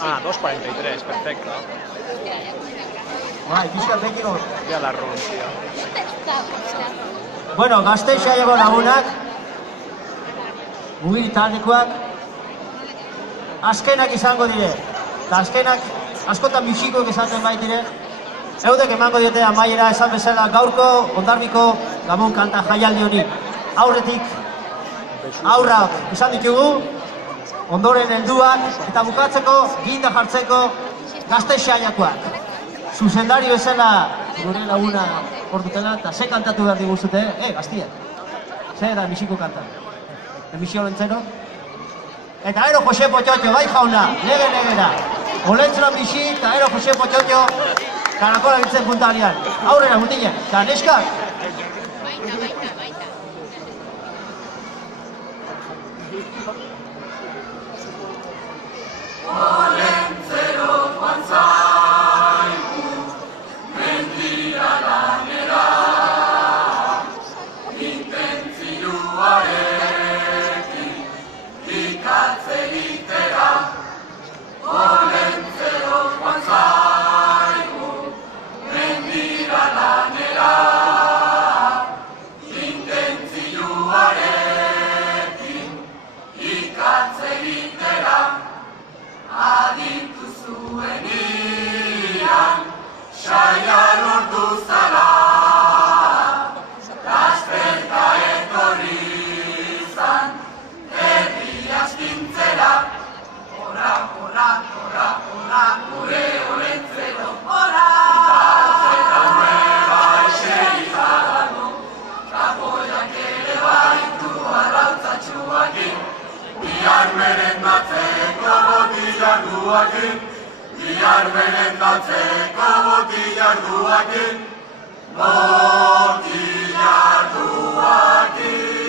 Ah, 2.43, perfecto. Bai, pizkatekiko. Ya la run, tío. Bueno, Gasteixa jago lagunak. Mugiri taldekoak. Azkenak izango dire. Eta azkenak askotan bisikoek esaten baitire. Eudek emango diote amaiera esan bezala gaurko Ondarbiko Gabon kanta jaialdi honi. Aurretik aurrak izan ditugu, ondoren helduak eta bukatzeko ginda jartzeko Gasteixa-jakoak. Zuzendari bezala gure laguna hor dutela eta ze kantatu behar diguzute, gaztia. Ze da misiko kanta. Emisio lentzero. Eta ero Jose Potxotxo, bai jauna, lege-legera. Olentzera bixi eta ero Jose Potxotxo karakola gintzen puntarian. Aurrera, mutile, eta neskak. Olentzero joan zaigu, mendira lanera, intentzioarekin ikatze egitera. Olentzero joan zaigu, mendira lanera, intentzioarekin ikatze egitera. Aditu zuenian, saia lortu zala, lasterka etorri izan, herri astintzera. Ora, ora, ora, ora, gure Olentzero, ora! Eta nueva eseri dago, kapoiak ere baitu arrautzatxuakin, bihar merendatzeko botilarduakin, bihar merendatzeko botilarduakin, botilarduakin.